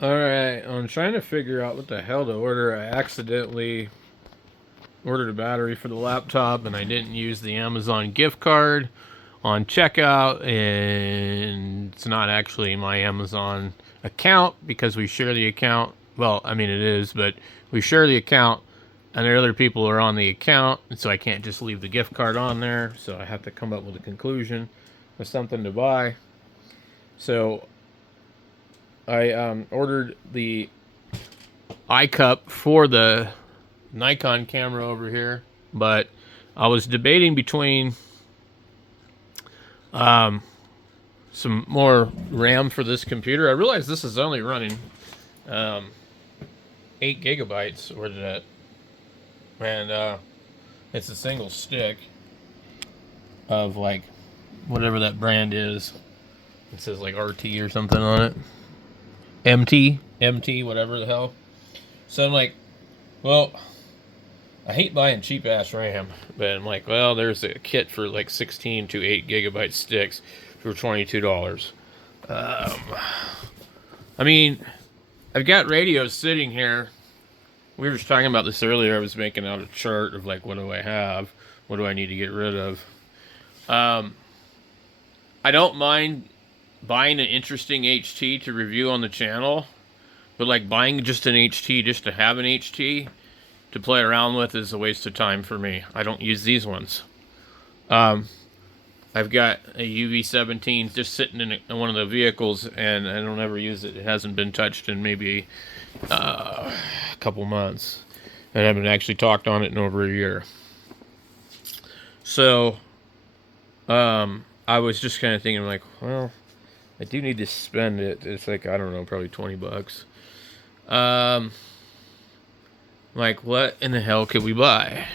Alright, I'm trying to figure out what the hell to order. I accidentally ordered a battery for the laptop and I didn't use the Amazon gift card on checkout, and it's not actually my Amazon account because we share the account. Well, I mean, it is, but we share the account and there are other people who are on the account, and so I can't just leave the gift card on there, so I have to come up with a conclusion of something to buy. So I ordered the iCup for the Nikon camera over here, but I was debating between some more RAM for this computer. I realized this is only running um, 8 gigabytes or that, and it's a single stick of like whatever that brand is. It says like RT or something on it. MT, whatever the hell. So I'm like, well, I hate buying cheap ass RAM, but I'm like, well, there's a kit for like 16 to 8 gigabyte sticks for $22. Um, I mean, I've got radios sitting here. We were just talking about this earlier. I was making out a chart of like, what do I have? What do I need to get rid of? Um, I don't mind buying an interesting HT to review on the channel, but like buying just an HT just to have an HT to play around with is a waste of time for me. I don't use these ones. Um, I've got a UV17 just sitting in one of the vehicles, and I don't ever use it. It hasn't been touched in maybe a couple months, and I haven't actually talked on it in over a year. So, I was just kind of thinking, like, well, I do need to spend it. It's like, I don't know, probably $20. Um, like, what in the hell could we buy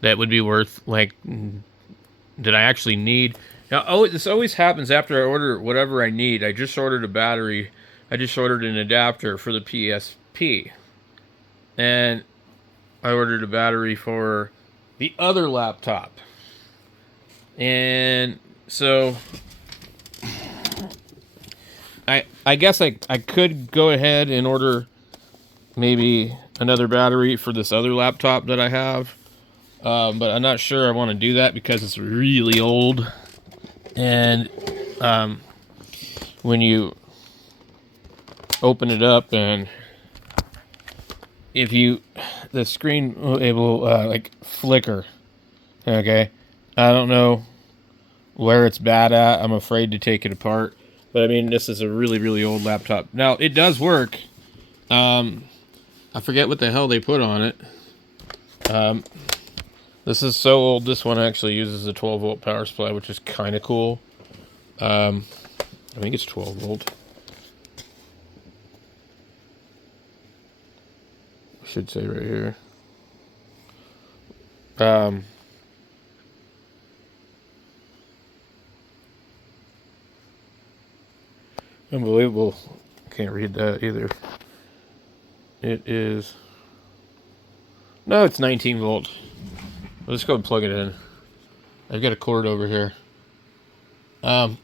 that would be worth, like, that I actually need? Now, oh, this always happens after I order whatever I need. I just ordered a battery. I just ordered an adapter for the PSP. And I ordered a battery for the other laptop. And so I guess I could go ahead and order maybe another battery for this other laptop that I have. But I'm not sure I want to do that because it's really old. And when you open it up, and if you, the screen will like flicker. Okay, I don't know where it's bad at. I'm afraid to take it apart. But I mean, this is a really, really old laptop. Now it does work. I forget what the hell they put on it. This is so old. This one actually uses a 12-volt power supply, which is kind of cool. I think it's 12 volt. I should say right here. Unbelievable. Can't read that either. It is. No, it's 19 volt. Let's go and plug it in. I've got a cord over here. Oh, man.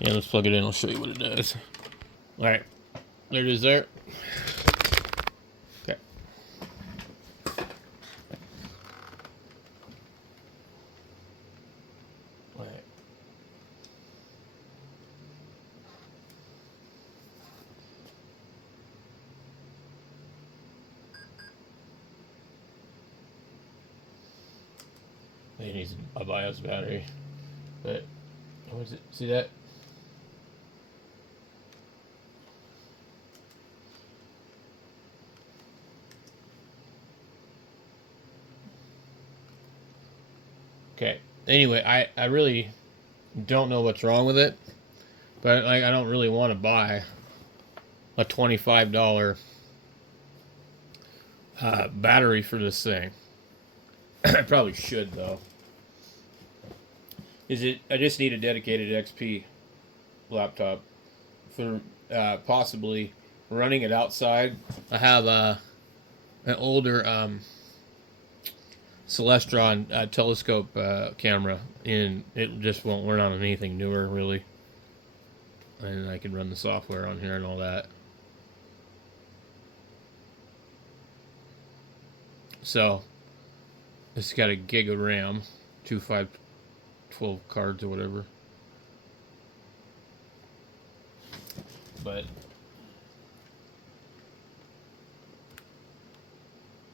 Yeah, let's plug it in. I'll show you what it does. All right. There it is there. Okay. All right. It needs a BIOS battery. But, what is it? See that? Okay. Anyway, I really don't know what's wrong with it, but like I don't really want to buy a $25 battery for this thing. I probably should though. Is it? I just need a dedicated XP laptop for possibly running it outside. I have an older Celestron telescope camera, and it just won't run on anything newer, really. and I can run the software on here and all that. So it's got a gig of RAM, 512 cards or whatever. But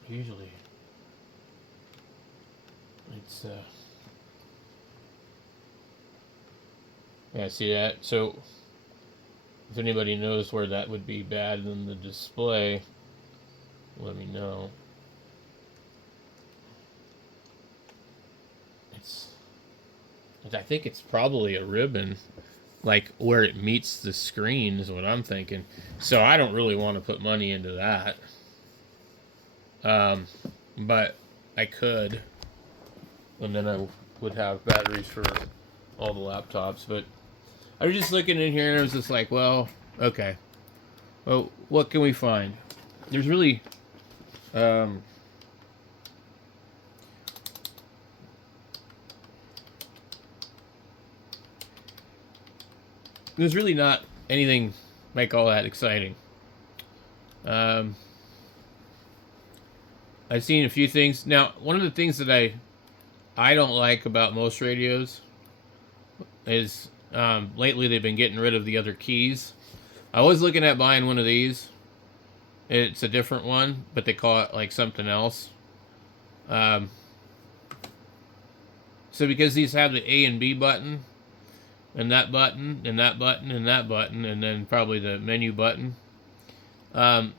usually it's yeah, see that? So if anybody knows where that would be bad in the display, let me know. I think it's probably a ribbon, like where it meets the screen is what I'm thinking. So I don't really want to put money into that. But I could, and then I would have batteries for all the laptops. But I was just looking in here and I was just like, well, okay. Well, what can we find? There's really, there's really not anything like all that exciting. I've seen a few things. Now, one of the things that I don't like about most radios is lately they've been getting rid of the other keys. I was looking at buying one of these. It's a different one, but they call it like something else. So because these have the A and B button, and that button, and that button, and that button, and then probably the menu button. Yeah.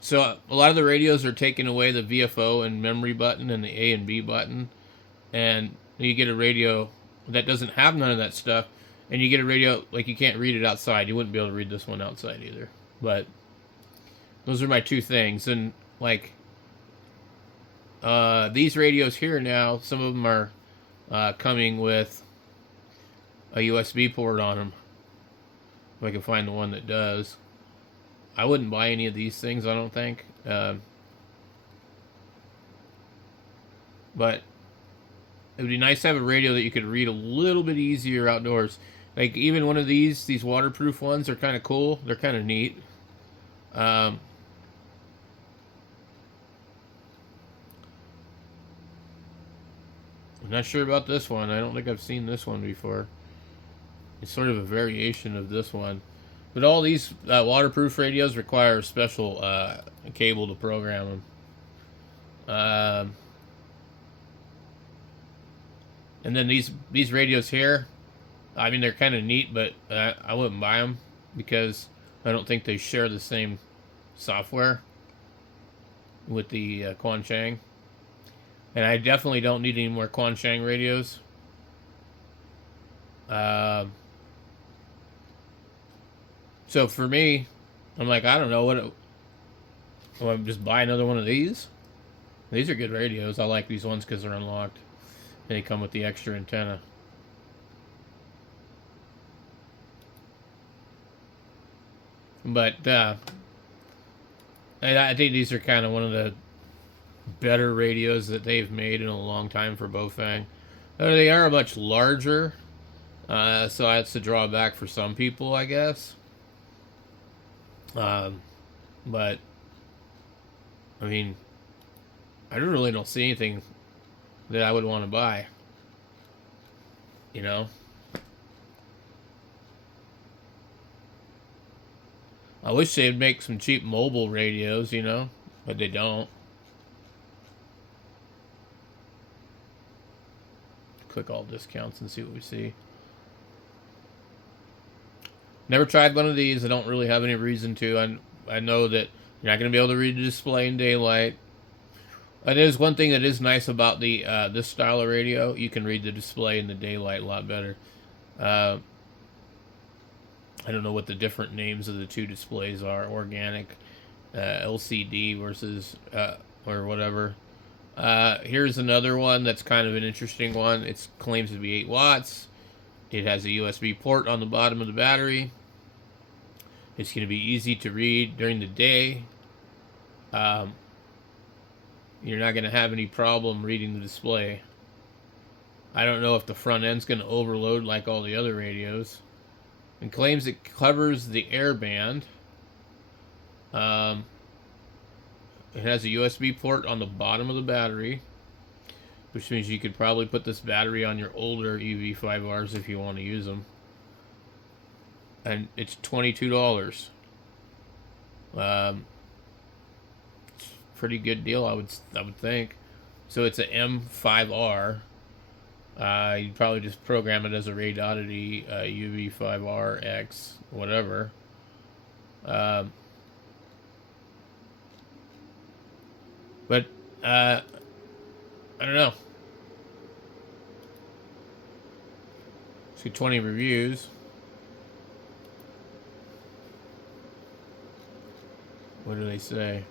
So a lot of the radios are taking away the VFO and memory button and the A and B button, and you get a radio that doesn't have none of that stuff, and you get a radio like you can't read it outside. You wouldn't be able to read this one outside either. But those are my two things, and like these radios here now, some of them are coming with a USB port on them. If I can find the one that does. I wouldn't buy any of these things, I don't think. But it would be nice to have a radio that you could read a little bit easier outdoors. Like even one of these waterproof ones are kind of cool. They're kind of neat. I'm not sure about this one. I don't think I've seen this one before. It's sort of a variation of this one. But all these waterproof radios require a special cable to program them. And then these radios here, I mean, they're kind of neat, but I wouldn't buy them because I don't think they share the same software with the Quanchang. And I definitely don't need any more Quanchang radios. So for me, I'm like, I don't know what. Will I just buy another one of these? These are good radios. I like these ones because they're unlocked. They come with the extra antenna. But and I think these are kind of one of the better radios that they've made in a long time for Bofang. They are much larger, so that's a drawback for some people, I guess. But I mean, I really don't see anything that I would want to buy. You know? I wish they'd make some cheap mobile radios, you know? But they don't. Click all discounts and see what we see. Never tried one of these. I don't really have any reason to. I know that you're not going to be able to read the display in daylight. That is one thing that is nice about the this style of radio. You can read the display in the daylight a lot better. I don't know what the different names of the two displays are. Organic, LCD versus or whatever. Here's another one that's kind of an interesting one. It claims to be 8 watts. It has a USB port on the bottom of the battery. It's going to be easy to read during the day. You're not going to have any problem reading the display. I don't know if the front end's going to overload like all the other radios. And claims it covers the air band. It has a USB port on the bottom of the battery, which means you could probably put this battery on your older UV5Rs if you want to use them. And it's $22. It's a pretty good deal, I would think. So it's an M5R. You'd probably just program it as a Radioddity UV5RX, whatever. But I don't know. See 20 reviews. What do they say?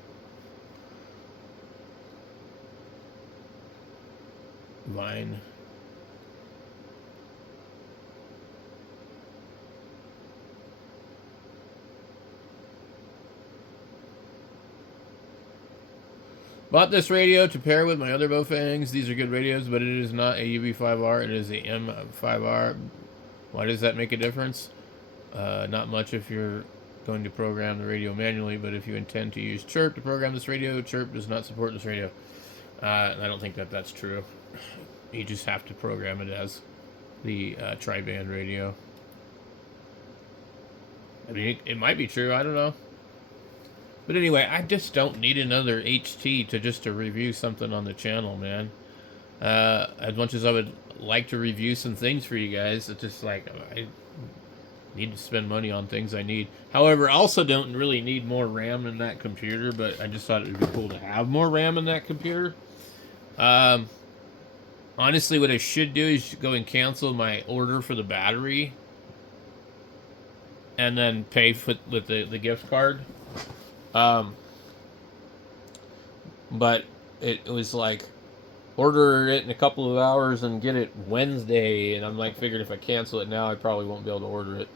Vine. Bought this radio to pair with my other Baofengs. These are good radios, but it is not a UV5R. It is a M5R. Why does that make a difference? Not much if you're going to program the radio manually, but if you intend to use Chirp to program this radio, Chirp does not support this radio. I don't think that that's true. You just have to program it as the tri-band radio. I mean, it might be true. I don't know. But anyway, I just don't need another HT to review something on the channel, man. As much as I would like to review some things for you guys, it's just like I need to spend money on things I need. However, I also don't really need more RAM in that computer, but I just thought it would be cool to have more RAM in that computer. Honestly, what I should do is go and cancel my order for the battery and then pay with the gift card. But it was like, order it in a couple of hours and get it Wednesday, and I'm like, figured if I cancel it now, I probably won't be able to order it.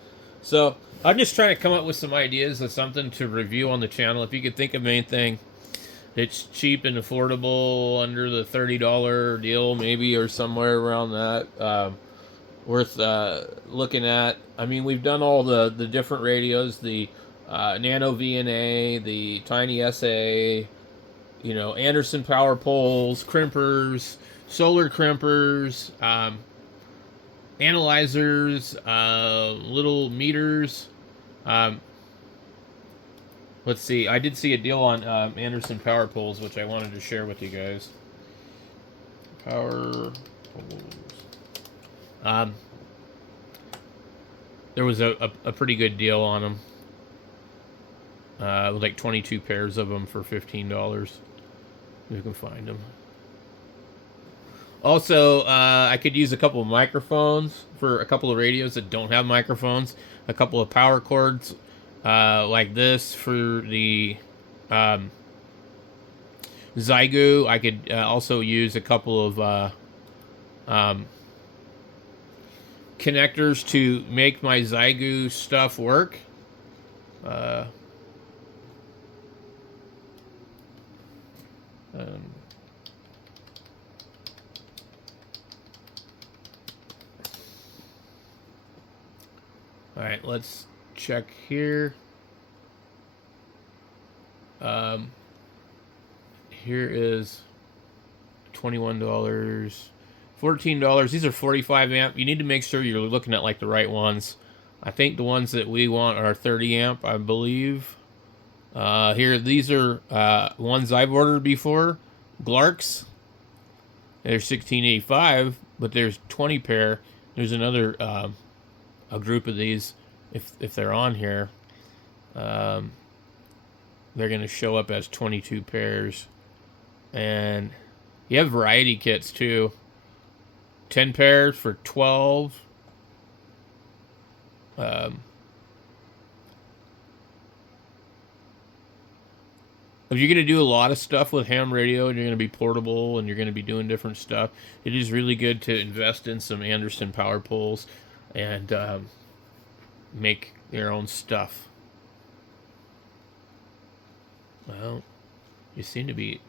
So I'm just trying to come up with some ideas of something to review on the channel. If you could think of anything that's cheap and affordable, under the $30 deal maybe, or somewhere around that, worth looking at. I mean, we've done all the different radios, the Nano VNA, the Tiny SA, you know, Anderson power poles, crimpers, solar crimpers, analyzers, little meters. Let's see. I did see a deal on Anderson power poles, which I wanted to share with you guys. Power poles. There was a pretty good deal on them. With like 22 pairs of them for $15. You can find them. Also, I could use a couple of microphones for a couple of radios that don't have microphones. A couple of power cords like this for the Xiegu. I could also use a couple of connectors to make my Xiegu stuff work. All right, let's check here. Here is $21, $14. These are 45 amp. You need to make sure you're looking at like the right ones. I think the ones that we want are 30 amp, I believe. Here, these are ones I've ordered before, Glarks. They're 1685, but there's 20 pair. There's another a group of these. If they're on here, they're going to show up as 22 pairs. And you have variety kits too. 10 pairs for 12. If you're going to do a lot of stuff with ham radio and you're going to be portable and you're going to be doing different stuff, it is really good to invest in some Anderson power poles and make your own stuff. Well, you seem to be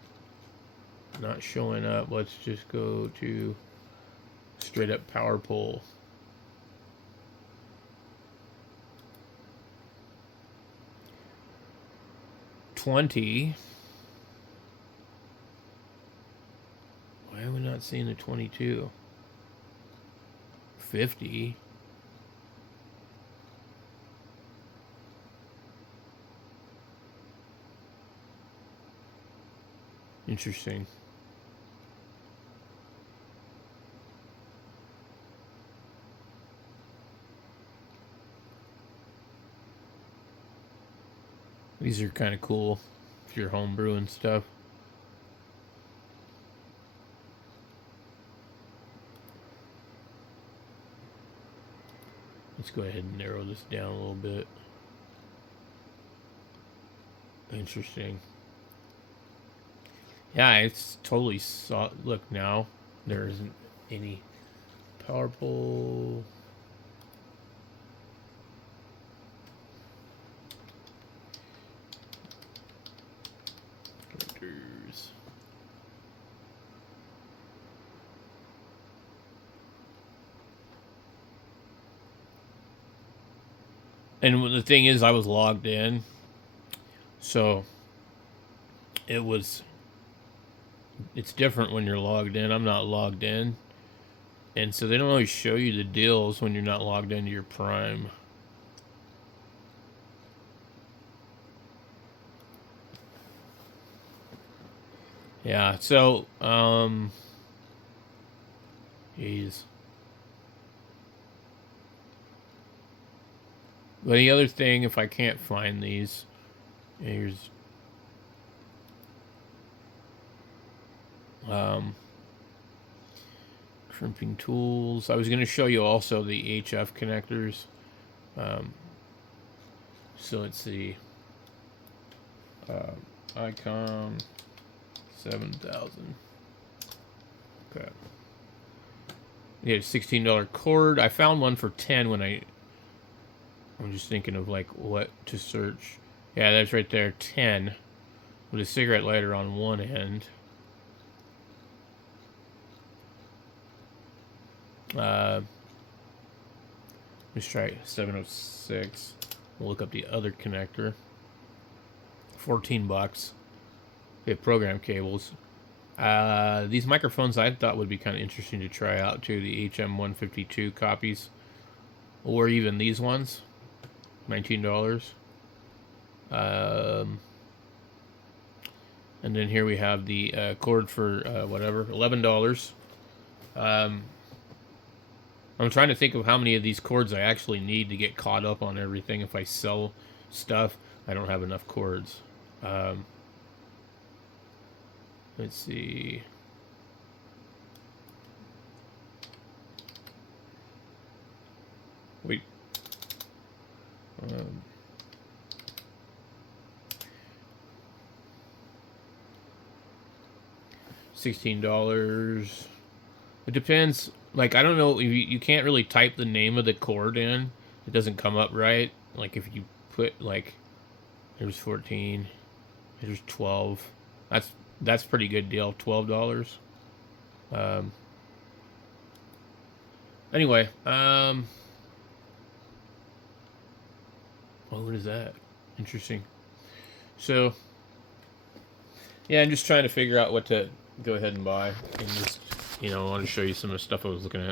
not showing up. Let's just go to Straight up power pole. $20. Why are we not seeing the 22? $50. Interesting. These are kind of cool if you're homebrewing stuff. Let's go ahead and narrow this down a little bit. Interesting. Yeah, it's totally look now. There isn't any power pole. And the thing is, I was logged in, so it's different when you're logged in. I'm not logged in, and so they don't always show you the deals when you're not logged into your Prime. Yeah, so jeez. But the other thing, if I can't find these, here's crimping tools. I was going to show you also the HF connectors. So let's see. Icon 7000. Okay. Yeah, $16 cord. I found one for 10 when I'm just thinking of like what to search. Yeah, that's right there, 10 with a cigarette lighter on one end. Let's try 706. We'll look up the other connector. $14. They have program cables. These microphones I thought would be kind of interesting to try out too. The HM152 copies, or even these ones. $19. And then here we have the cord for whatever, $11. I'm trying to think of how many of these cords I actually need to get caught up on everything. If I sell stuff, I don't have enough cords. Let's see. Wait. $16. It depends. Like, I don't know. You can't really type the name of the cord in. It doesn't come up right. Like, if you put, like, here's 14. Here's 12. That's pretty good deal. $12. Anyway, oh, what is that? Interesting. So, yeah, I'm just trying to figure out what to go ahead and buy. And just, I want to show you some of the stuff I was looking at.